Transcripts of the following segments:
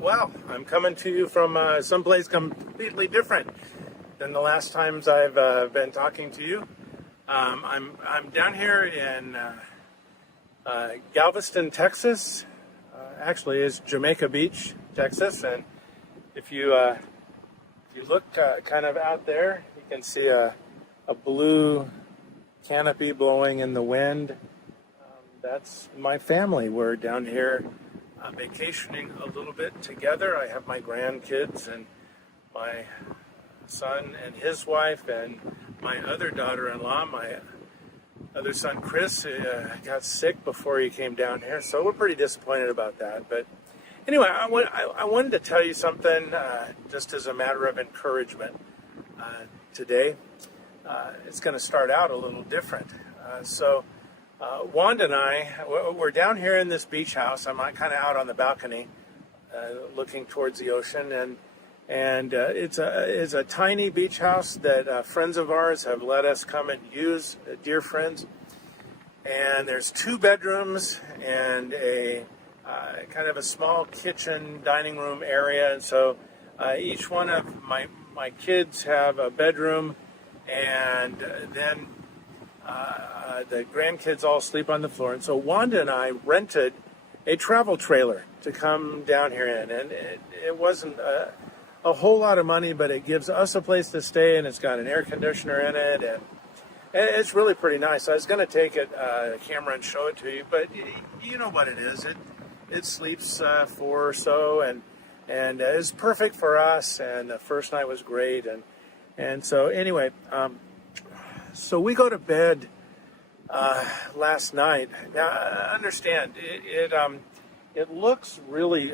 Well, I'm coming to you from someplace completely different than the last times I've been talking to you. I'm down here in Galveston, Texas. Actually, it's Jamaica Beach, Texas, and if you look kind of out there, you can see a blue canopy blowing in the wind. That's my family. We're down here vacationing a little bit together. I have my grandkids and my son and his wife and my other daughter-in-law. My other son, Chris, got sick before he came down here, so we're pretty disappointed about that. But anyway, I wanted to tell you something just as a matter of encouragement today. It's going to start out a little different. Wanda and I, we're down here in this beach house. I'm kind of out on the balcony looking towards the ocean, and it's a tiny beach house that friends of ours have let us come and use, dear friends. And there's 2 bedrooms and a kind of a small kitchen dining room area, and so each one of my kids have a bedroom, and then the grandkids all sleep on the floor. And so Wanda and I rented a travel trailer to come down here in, and it wasn't a whole lot of money, but it gives us a place to stay, and it's got an air conditioner in it, and it's really pretty nice. I was going to take it camera and show it to you, but you know what it is. It sleeps 4 or so, and it's perfect for us. And the first night was great, and so anyway, so we go to bed last night. Now understand, it looks really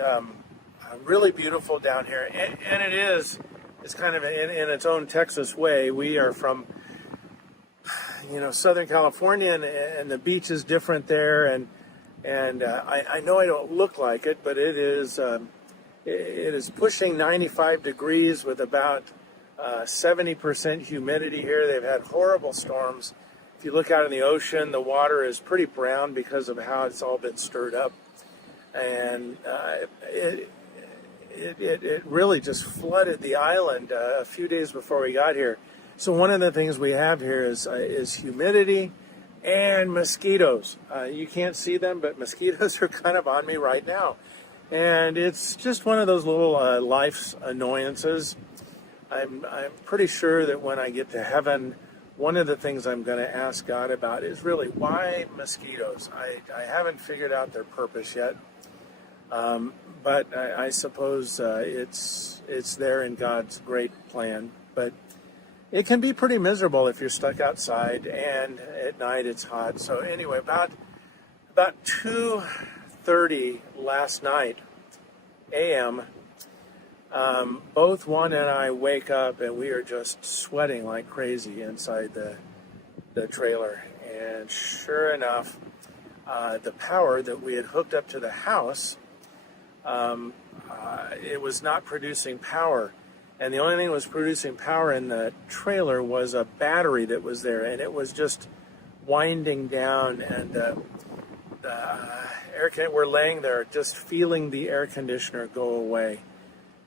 really beautiful down here, and it is. It's kind of in its own Texas way. We are from Southern California, and the beach is different there, and I know I don't look like it, but it is pushing 95 degrees with about 70% humidity here. They've had horrible storms. If you look out in the ocean, the water is pretty brown because of how it's all been stirred up, and it really just flooded the island a few days before we got here. So one of the things we have here is humidity and mosquitoes. You can't see them, but mosquitoes are kind of on me right now. And it's just one of those little life's annoyances. I'm pretty sure that when I get to heaven, one of the things I'm going to ask God about is really, why mosquitoes? I haven't figured out their purpose yet. But I suppose it's there in God's great plan. But it can be pretty miserable if you're stuck outside, and at night it's hot. So anyway, about 2:30 last night a.m., both Juan and I wake up, and we are just sweating like crazy inside the trailer. And sure enough, the power that we had hooked up to the house, it was not producing power. And the only thing that was producing power in the trailer was a battery that was there, and it was just winding down, and we're laying there just feeling the air conditioner go away.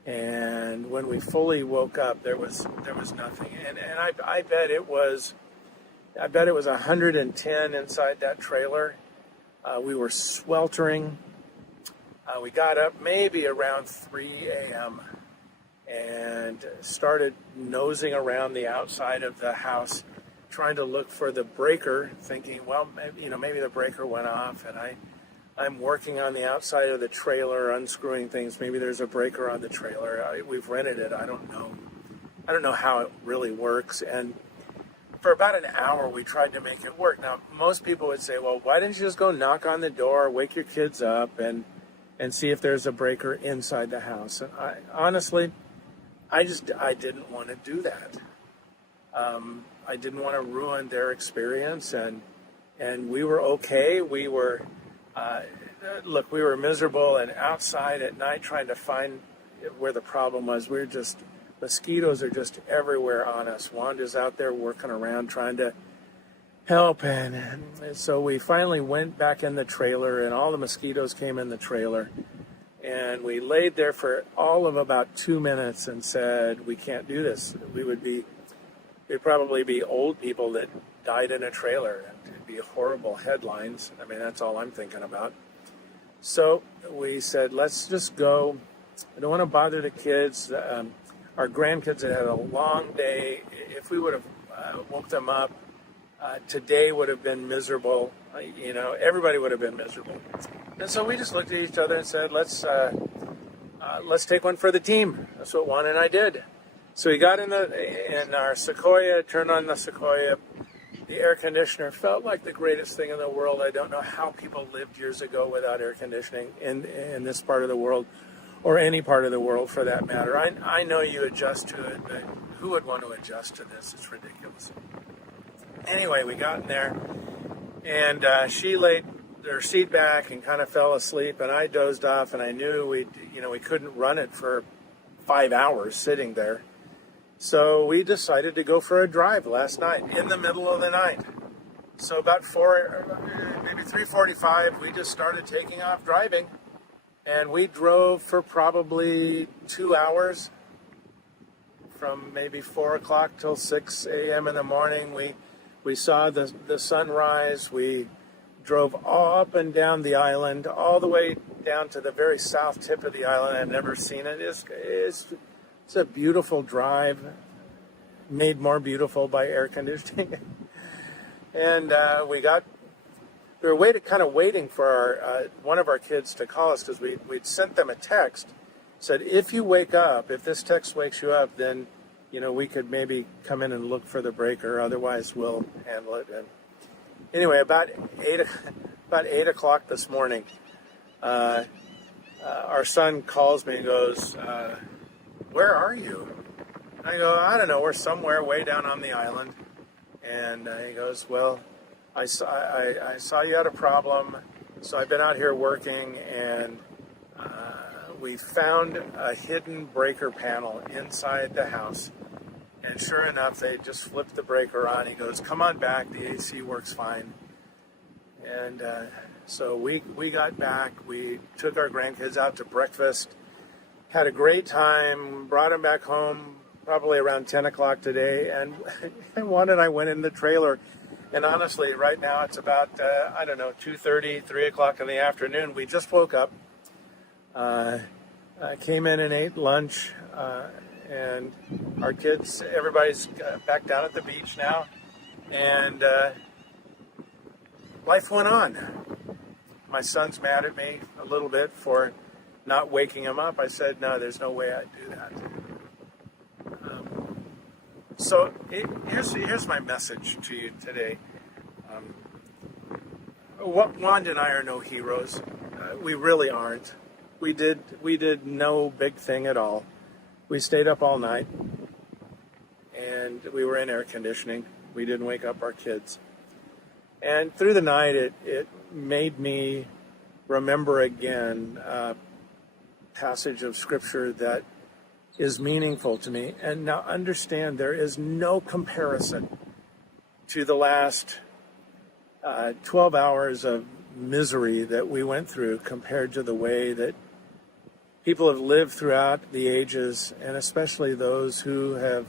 And when we fully woke up, there was nothing. And I bet it was 110 inside that trailer. We were sweltering. We got up maybe around 3 a.m. and started nosing around the outside of the house, trying to look for the breaker, thinking, well, maybe the breaker went off, and I'm working on the outside of the trailer, unscrewing things. Maybe there's a breaker on the trailer. We've rented it. I don't know how it really works. And for about an hour, we tried to make it work. Now, most people would say, well, why didn't you just go knock on the door, wake your kids up, and see if there's a breaker inside the house? And honestly, I didn't want to do that. I didn't want to ruin their experience, and we were okay. We were, we were miserable and outside at night trying to find where the problem was. Mosquitoes are just everywhere on us. Wanda's out there working around trying to help, and so we finally went back in the trailer, and all the mosquitoes came in the trailer. And we laid there for all of about 2 minutes and said, we can't do this. We'd probably be old people that died in a trailer. It'd be horrible headlines. I mean, that's all I'm thinking about. So we said, let's just go. I don't want to bother the kids. Our grandkids had a long day. If we would have woke them up, today would have been miserable. Everybody would have been miserable. And so we just looked at each other and said, let's take one for the team. That's what Juan and I did. So we got in our Sequoia, turned on the Sequoia. The air conditioner felt like the greatest thing in the world. I don't know how people lived years ago without air conditioning in this part of the world, or any part of the world for that matter. I know you adjust to it, but who would want to adjust to this? It's ridiculous. Anyway, we got in there, and she laid her seat back and kind of fell asleep, and I dozed off, and I knew we couldn't run it for 5 hours sitting there. So we decided to go for a drive last night in the middle of the night. So about 3:45, we just started taking off driving, and we drove for probably 2 hours, from maybe 4 o'clock till 6 a.m. in the morning. We saw the sunrise. We drove all up and down the island, all the way down to the very south tip of the island. I've never seen it. It's a beautiful drive, made more beautiful by air conditioning. And we were waiting for one of our kids to call us, because we'd sent them a text, said, if you wake up, if this text wakes you up, then we could maybe come in and look for the breaker. Otherwise, we'll handle it. And anyway, about 8 o'clock this morning, our son calls me and goes, where are you? I go, I don't know, we're somewhere way down on the island. And he goes, well, I saw you had a problem, so I've been out here working, and we found a hidden breaker panel inside the house. And sure enough, they just flipped the breaker on. He goes, come on back, the AC works fine. And so we got back, we took our grandkids out to breakfast, had a great time, brought them back home probably around 10 o'clock today, and Juan and I went in the trailer. And honestly, right now it's about, 2:30, 3 o'clock in the afternoon. We just woke up, came in and ate lunch, and our kids, everybody's back down at the beach now, and life went on. My son's mad at me a little bit for not waking him up. I said, no, there's no way I'd do that. So here's my message to you today. Wanda and I are no heroes. We really aren't. We did no big thing at all. We stayed up all night, and we were in air conditioning. We didn't wake up our kids. And through the night, it made me remember again a passage of Scripture that is meaningful to me. And now understand, there is no comparison to the last 12 hours of misery that we went through compared to the way that people have lived throughout the ages, and especially those who have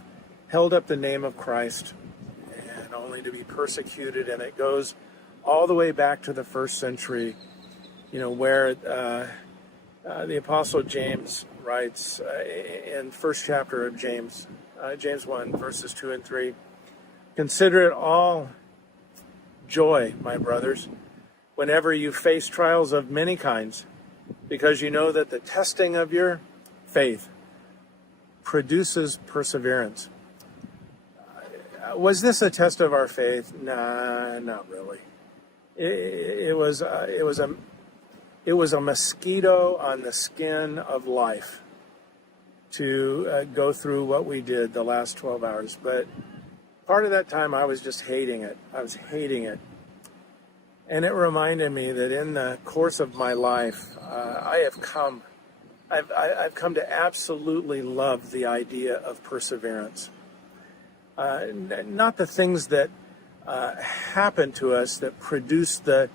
held up the name of Christ, and only to be persecuted. And it goes all the way back to the first century, where the Apostle James writes in first chapter of James 1, verses 2 and 3, consider it all joy, my brothers, whenever you face trials of many kinds, because you know that the testing of your faith produces perseverance. Was this a test of our faith? Nah, not really. It was a mosquito on the skin of life to go through what we did the last 12 hours. But part of that time I was just hating it. I was hating it. And it reminded me that in the course of my life, I've come to absolutely love the idea of perseverance. Not the things that happen to us that produce the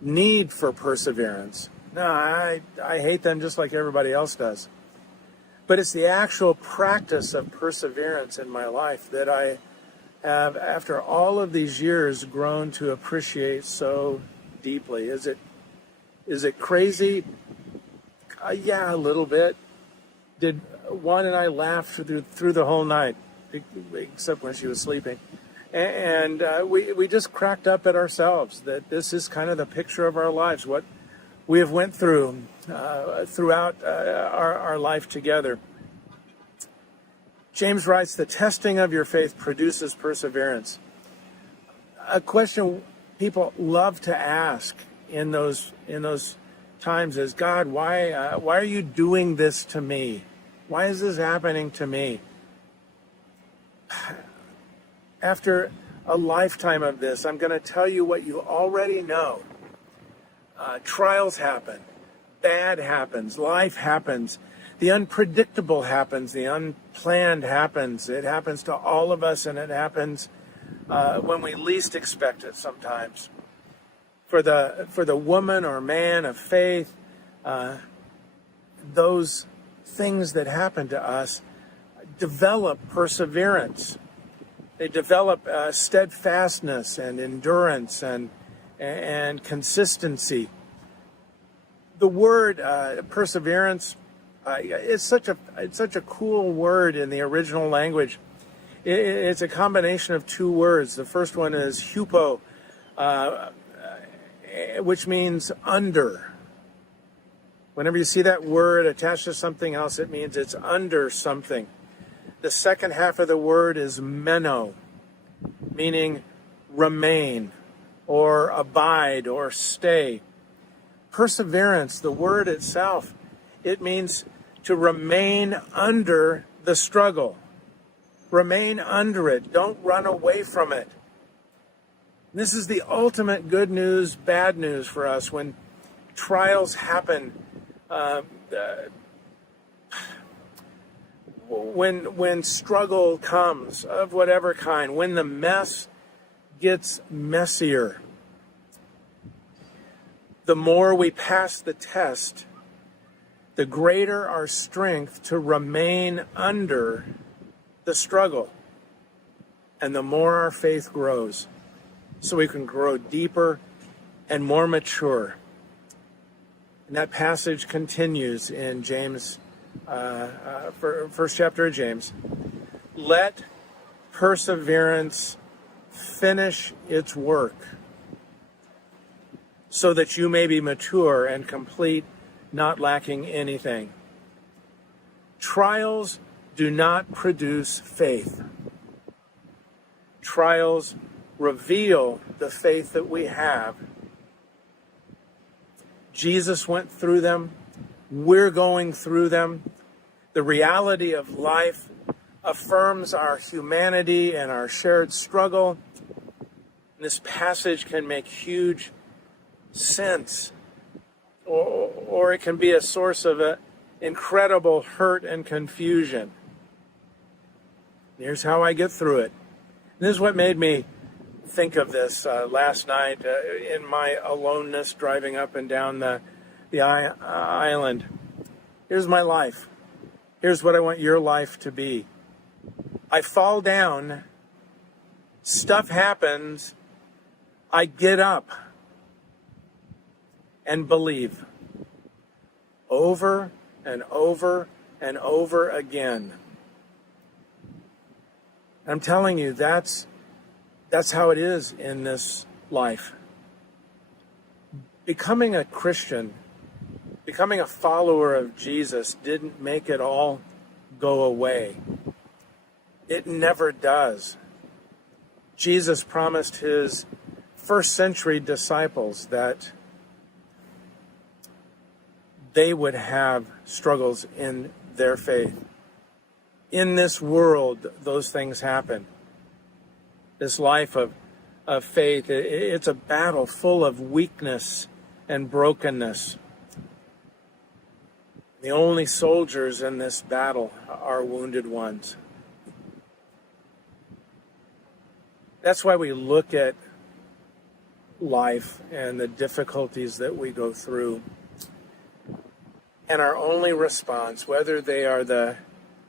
need for perseverance, No, I hate them just like everybody else does. But it's the actual practice of perseverance in my life that I have, after all of these years, grown to appreciate so deeply. Is it crazy? Yeah, a little bit. Did Juan and I laugh through the whole night, except when she was sleeping. And we just cracked up at ourselves that this is kind of the picture of our lives, what we have went through throughout our life together. James writes, the testing of your faith produces perseverance. A question people love to ask in those times is, God, why are you doing this to me? Why is this happening to me? After a lifetime of this, I'm going to tell you what you already know. Trials happen. Bad happens. Life happens. The unpredictable happens. The unplanned happens. It happens to all of us, and it happens when we least expect it sometimes. For the woman or man of faith, those things that happen to us develop perseverance. They develop steadfastness and endurance and consistency. The word perseverance, it's such a cool word in the original language. It's a combination of two words. The first one is hupo, which means under. Whenever you see that word attached to something else, it means it's under something. The second half of the word is meno, meaning remain or abide or stay. Perseverance, the word itself, it means to remain under the struggle. Remain under it. Don't run away from it. This is the ultimate good news, bad news for us when trials happen. When struggle comes of whatever kind, when the mess gets messier, the more we pass the test, the greater our strength to remain under the struggle, and the more our faith grows, so we can grow deeper and more mature. And that passage continues in James, first chapter of James. Let perseverance finish its work, so that you may be mature and complete, not lacking anything. Trials do not produce faith. Trials reveal the faith that we have. Jesus went through them. We're going through them. The reality of life affirms our humanity and our shared struggle. This passage can make huge sense, or it can be a source of incredible hurt and confusion. Here's how I get through it. And this is what made me think of this last night in my aloneness driving up and down the island. Here's my life. Here's what I want your life to be. I fall down. Stuff happens. I get up and believe over and over and over again. I'm telling you, that's how it is in this life. Becoming a Christian, becoming a follower of Jesus didn't make it all go away. It never does. Jesus promised his first century disciples that they would have struggles in their faith. In this world, those things happen. This life of faith, it's a battle full of weakness and brokenness. The only soldiers in this battle are wounded ones. That's why we look at life and the difficulties that we go through And our only response, whether they are the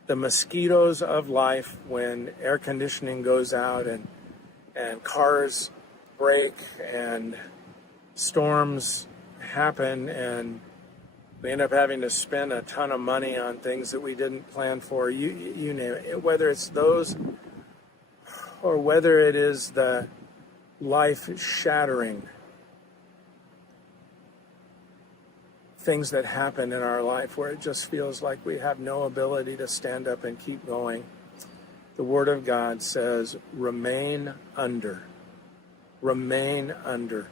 mosquitoes of life when air conditioning goes out and cars break and storms happen and we end up having to spend a ton of money on things that we didn't plan for, you name it, whether it's those or whether it is the life-shattering things that happen in our life where it just feels like we have no ability to stand up and keep going. The Word of God says, remain under. Remain under.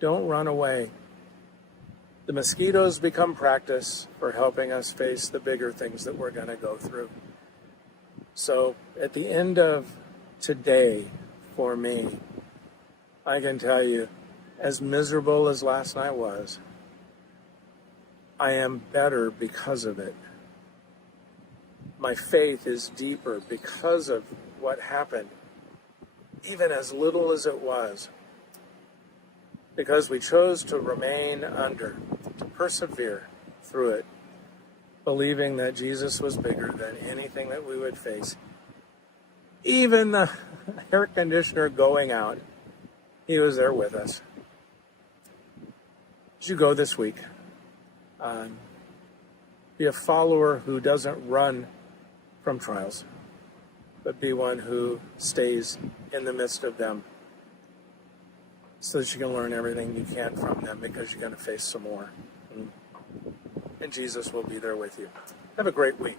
Don't run away. The mosquitoes become practice for helping us face the bigger things that we're going to go through. So at the end of today, for me, I can tell you, as miserable as last night was, I am better because of it. My faith is deeper because of what happened, even as little as it was. Because we chose to remain under, to persevere through it, believing that Jesus was bigger than anything that we would face. Even the air conditioner going out, He was there with us. As you go this week, be a follower who doesn't run from trials, but be one who stays in the midst of them so that you can learn everything you can from them, because you're going to face some more. And Jesus will be there with you. Have a great week.